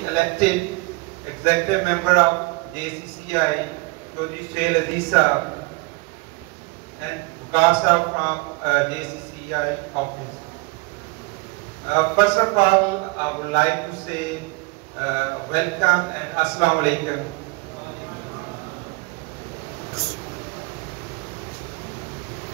newly elected executive member of JCCI, Chaudhry Suhail Aziz Sahab, and Vikas Sahab from JCCI office. First of all, I would like to say welcome and Assalamu Alaikum.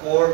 4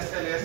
SLS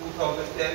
2010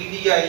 EDI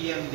EMD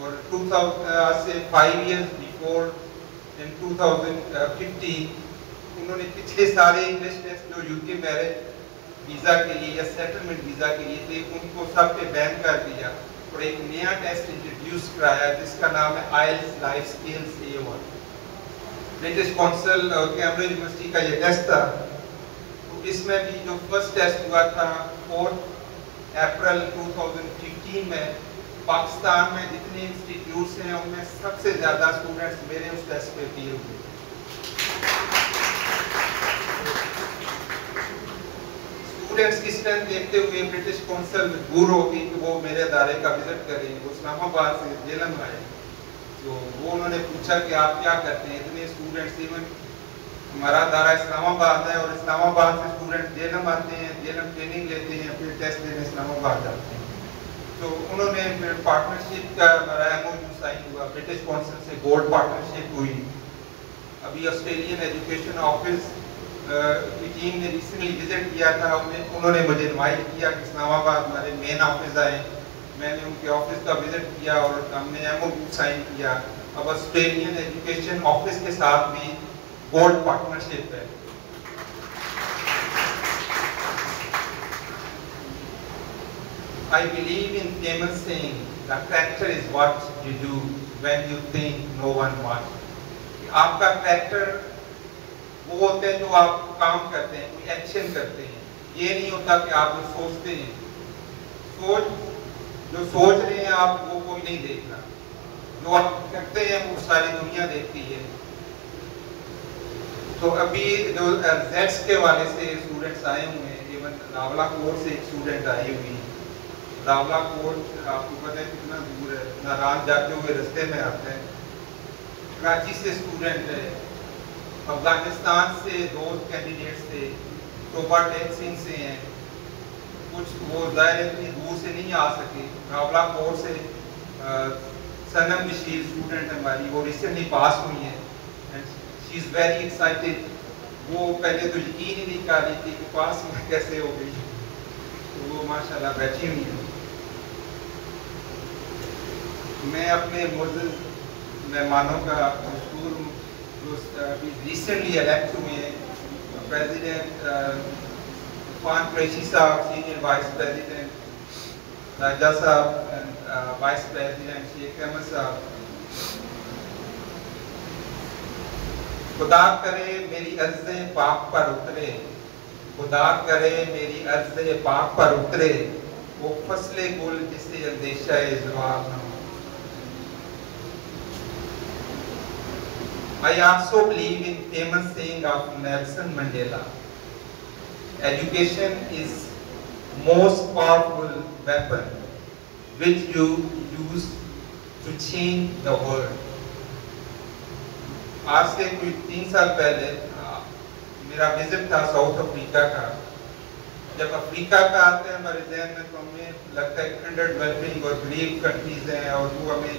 اور 2000 سے 5 years before ان 2015 انہوں نے پچھلے سارے English test جو UK marriage visa کے لیے یا سیٹلمنٹ ویزا کے لیے تھے ان کو سب پہ بین کر دیا اور ایک نیا ٹیسٹ انٹروڈیوس کرایا جس کا نام ہے IELTS life skills A1. British council اور کیمبرج یونیورسٹی کا یہ ٹیسٹ تھا. تو اس میں بھی جو فرسٹ ٹیسٹ ہوا تھا 4 اپریل 2015 میں پاکستان میں جتنے انسٹیٹیوٹس ہیں ان میں سب سے زیادہ اسٹوڈنٹس میرے اس ٹیسٹ پہ اپیئر ہوئے. اسٹوڈنٹس کی اسٹرینتھ دیکھتے ہوئے برٹش کونسل مجبور ہوگی کہ وہ میرے ادارے کا وزٹ کریں. وہ اسلام آباد سے جیلم آئے تو وہ انہوں نے پوچھا کہ آپ کیا کرتے ہیں اتنے اسٹوڈنٹس. ایون ہمارا ادارہ اسلام آباد ہے اور اسلام آباد سے اسٹوڈنٹ جیلم آتے ہیں, جیلم ٹریننگ لیتے ہیں, پھر ٹیسٹ دینے اسلام آباد جاتے ہیں. تو انہوں نے پھر پارٹنرشپ کا MOU سائن ہوا, برٹش کونسل سے گولڈ پارٹنرشپ ہوئی. ابھی آسٹریلین ایجوکیشن آفس کی ٹیم نے ریسنٹلی وزٹ کیا تھا, انہوں نے مجھے انوائٹ کیا کہ اسلام آباد ہمارے مین آفس آئے. میں نے ان کے آفس کا وزٹ کیا اور ہم نے MOU سائن کیا. اب آسٹریلین ایجوکیشن آفس کے ساتھ بھی گولڈ پارٹنرشپ ہے. I believe in famous saying, the character is what you do when you think no one wants. آپ کا کریکٹر وہ ہوتے ہیں جو آپ کام کرتے ہیں, کوئی ایکشن کرتے ہیں. یہ نہیں ہوتا کہ آپ جو سوچتے ہیں, جو سوچ رہے ہیں آپ وہ کوئی نہیں دیکھنا, جو آپ کرتے ہیں وہ ساری دنیا دیکھتی ہے. تو ابھی جو زیٹس کے والے سے اسٹوڈنٹس آئے ہوئے ہیں, ایون راولا کوٹ سے ایک اسٹوڈنٹ آئی ہوئی. راولا کوٹ آپ کو پتہ ہے کتنا دور ہے, ناران جاتے ہوئے رستے میں آتے ہیں. کراچی سے اسٹوڈنٹ ہے, افغانستان سے 2 کینڈیڈیٹس تھے, ٹوبا ٹیک سنگھ سے ہیں. کچھ وہ ظاہر اتنی دور سے نہیں آ سکے. راولا کوٹ سے سنم بشیر اسٹوڈنٹ ہماری, وہ ریسنٹلی پاس ہوئی ہیں. شی از ویری ایکسائٹیڈ. وہ پہلے تو یقین ہی نہیں کر رہی تھی کہ پاس کیسے ہو گئی. تو وہ ماشاءاللہ بیٹھی ہوئی ہیں. میں اپنے معزز مہمانوں کا مشکور ہوں جو ابھی ریسنٹلی الیکٹ ہوئے ہیں. پریزیڈنٹ عرفان قریشی صاحب, سینئر وائس پریزیڈنٹ راجہ صاحب, وائس پریزیڈنٹ شیخ احمد صاحب. خدا کرے میری عرض پاک پر اترے, خدا کرے میری عرض پاک پر اترے, وہ فصل گل جسے اندیشہ زوال نہ ہو. I also believe in famous saying of Nelson Mandela. Education is most powerful weapon which you use to change the world. آج سے کوئی 3 سال پہلے میرا وزٹ تھا ساؤتھ افریقہ کا. جب افریقہ کا آتے ہیں ہمارے ذہن میں تو ہمیں لگتا ہے کہ انڈر ڈیولپنگ اور غریب کنٹریز ہیں اور وہ ہمیں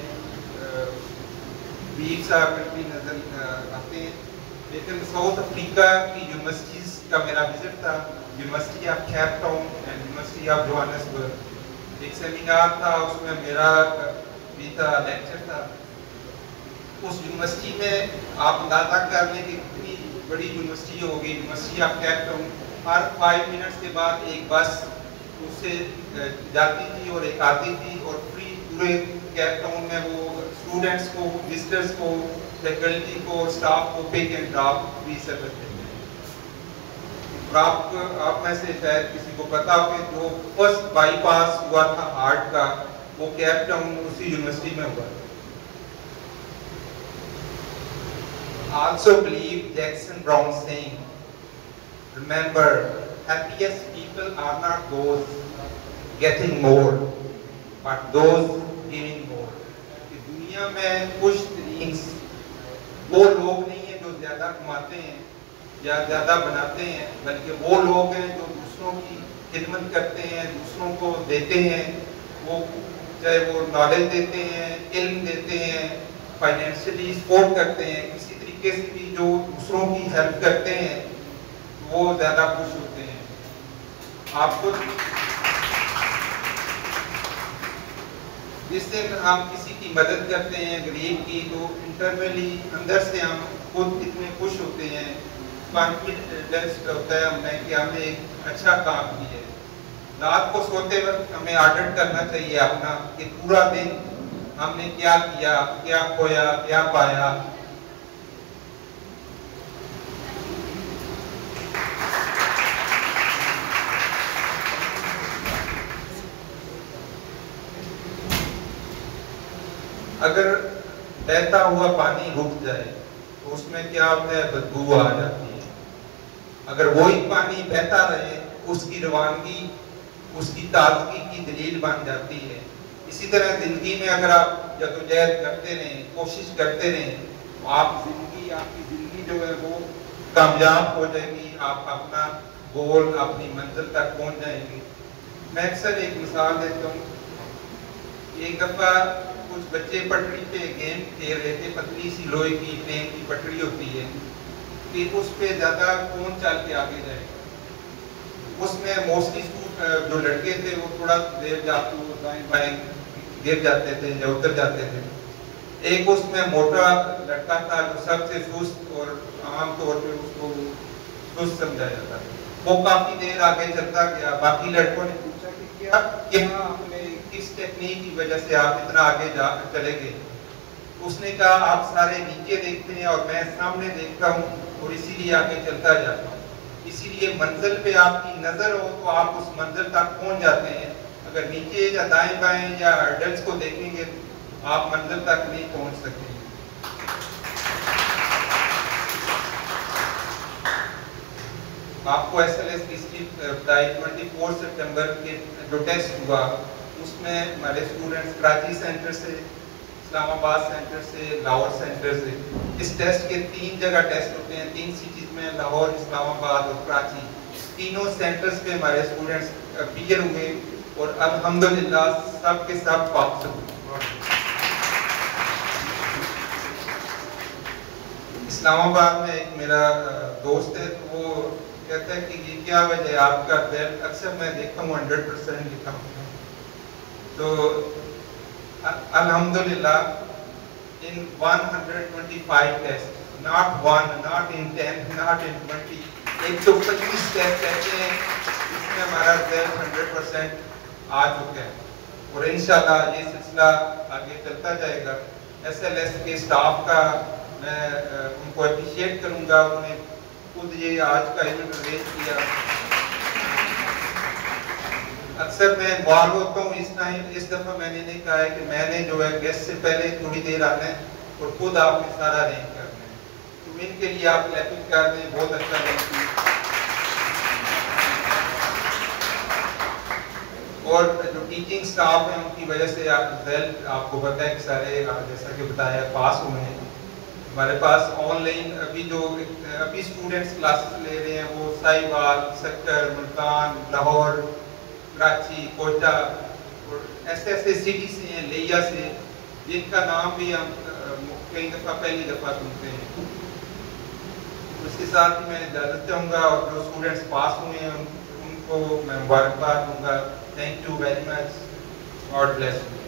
ویک سا کنٹری نظر آتے ہیں. لیکن ساؤتھ افریقہ کی یونیورسٹیز کا میرا وزٹ تھا, university of Cape Town and university of Johannesburg. ایک سیمینار تھا, اس میں میرا بھی تھا, لیکچر تھا. اس یونیورسٹی میں آپ اندازہ کر لیں کہ کتنی بڑی یونیورسٹی ہوگی. University of Cape Town Hare 5 minutes کے بعد ایک بس اس سے جاتی تھی اور ایک آتی تھی, اور فری پورے کیپ ٹاؤن میں وہ اسٹوڈنٹس کو, وزٹرز کو, فیکلٹی کو, اسٹاف کو pick and drop free service دیتے ہیں. آپ میں سے شاید کسی کو پتا ہو کہ جو فرسٹ بائی پاس ہوا تھا ہارٹ کا وہ کیپ ٹاؤن اسی یونیورسٹی میں ہوا. Also believe Jackson Brown saying, remember, happiest people are not those getting more, but those giving more. کہ دنیا میں خوش ترین وہ لوگ نہیں ہیں جو زیادہ کماتے ہیں یا زیادہ بناتے ہیں, بلکہ وہ لوگ ہیں جو دوسروں کی خدمت کرتے ہیں, دوسروں کو دیتے ہیں. وہ چاہے وہ نالج دیتے ہیں, علم دیتے ہیں, فائنینشلی سپورٹ کرتے ہیں, کسی طریقے سے بھی جو دوسروں کی ہیلپ کرتے ہیں وہ زیادہ خوش ہوتے ہیں. آپ کو جس دن ہم کسی کی مدد کرتے ہیں غریب کی، تو انٹرنلی اندر سے ہم خود اتنے خوش ہوتے ہیں، کانفیڈنس ہوتا ہے ہمیں کہ ہم نے ایک اچھا کام کیا ہے۔ رات کو سوتے وقت ہمیں آڈٹ کرنا چاہیے اپنا کہ پورا دن ہم نے کیا کیا، کیا کھویا، کیا پایا۔ اگر بہتا ہوا پانی رک جائے تو اس میں کیا ہوتا ہے، بدبو آ جاتی ہے۔ اگر وہی پانی بہتا رہے، اس کی روانگی، اس کی تازگی کی دلیل بن جاتی ہے۔ اسی طرح زندگی میں اگر آپ جدوجہد کرتے رہیں، کوشش کرتے رہیں، تو آپ کی زندگی جو ہے وہ کامیاب ہو جائے گی، آپ اپنا گول، اپنی منزل تک پہنچ جائیں گے۔ میں اکثر ایک مثال دیتا ہوں، ایک دفعہ کچھ بچے پٹری پہ گیم کھیل رہے تھے، پتلی سی لوہے کی ٹرین کی پٹری ہوتی ہے کہ اس پہ زیادہ کون چل کے آگے جائے گا۔ اس میں موسٹلی جو لڑکے تھے وہ تھوڑا دیر جاتے ہوئے دائیں بائیں گر جاتے تھے یا اتر جاتے تھے۔ ایک اس میں موٹا لڑکا تھا جو سب سے سست اور عام طور پہ اس کو سست سمجھا جاتا تھا، وہ کافی دیر آگے چلتا گیا۔ باقی لڑکوں نے پوچھا کہ کیا آپ نے کس ٹیکنیک کی وجہ سے آپ اتنا آگے چلے گئے؟ اس نے کہا آپ سارے نیچے دیکھتے ہیں اور میں سامنے دیکھتا ہوں اور اسی لیے آگے چلتا جاتا ہوں۔ اسی لیے منزل پہ آپ کی نظر ہو تو آپ اس منزل تک پہنچ جاتے ہیں، اگر نیچے یا دائیں بائیں یا ہرڈلز کو دیکھیں گے تو آپ منزل تک نہیں پہنچ سکتے۔ آپ کو ایس ایل ایس کی اسٹریٹ بتائی 24 سپٹمبر کے جو ٹیسٹ ہوا اس میں ہمارے اسٹوڈنٹس کراچی سینٹر سے، اسلام آباد سینٹر سے، لاہور سینٹر سے، اس ٹیسٹ کے 3 جگہ ٹیسٹ ہوتے ہیں، 3 سٹیز میں، لاہور، اسلام آباد اور کراچی۔ تینوں سینٹرز پہ ہمارے اسٹوڈنٹس اپیئر ہوئے اور الحمدللہ سب کے سب پاس ہوئے۔ اسلام آباد میں ایک میرا دوست ہے، تو وہ کہتا ہے کہ یہ کیا وجہ ہے آپ کا ریزلٹ اکثر میں دیکھتا ہوں 100% لکھا ہوں۔ تو الحمدللہ in 125 tests, not 1, not in 10, not in 20, 125 test ایسے ہیں جس میں ہمارا ریزلٹ 100% آ چکا ہے، اور انشاءاللہ یہ سلسلہ آگے چلتا جائے گا۔ ایس ایل ایس کے اسٹاف کا میں ان کو اپریشیٹ کروں گا، انہوں نے خود یہ آج کا ایونٹ ارینج کیا۔ اکثر میں انوالو ہوتا ہوں اس دفعہ میں نے نہیں کہا ہے کہ میں نے جو ہے گیسٹ سے پہلے تھوڑی دیر آنا ہے اور خود آپ نے سارا ارینج کرنا ہے، تو ان کے لیے آپ کلیپنگ کر دیں، بہت اچھا ارینج کیا۔ اور جو ٹیچنگ سٹاف ہے ان کی وجہ سے رزلٹ آپ کو پتہ ہے کہ سارے جیسا کہ بتایا پاس ہوئے ہیں۔ ہمارے پاس آن لائن ابھی اسٹوڈنٹس کلاسز لے رہے ہیں وہ ساہیوال، سیکٹر، ملتان، لاہور، کراچی، کوئٹہ اور ایسے سٹی سے ہیں، لیا سے، جن کا نام بھی ہم کئی دفعہ پہلی دفعہ سنتے ہیں۔ اس کے ساتھ ہی میں اجازت چاہوں گا، اور جو اسٹوڈنٹس پاس ہوئے ہیں ان کو میں مبارکباد دوں گا۔ Thank you very much, God bless you.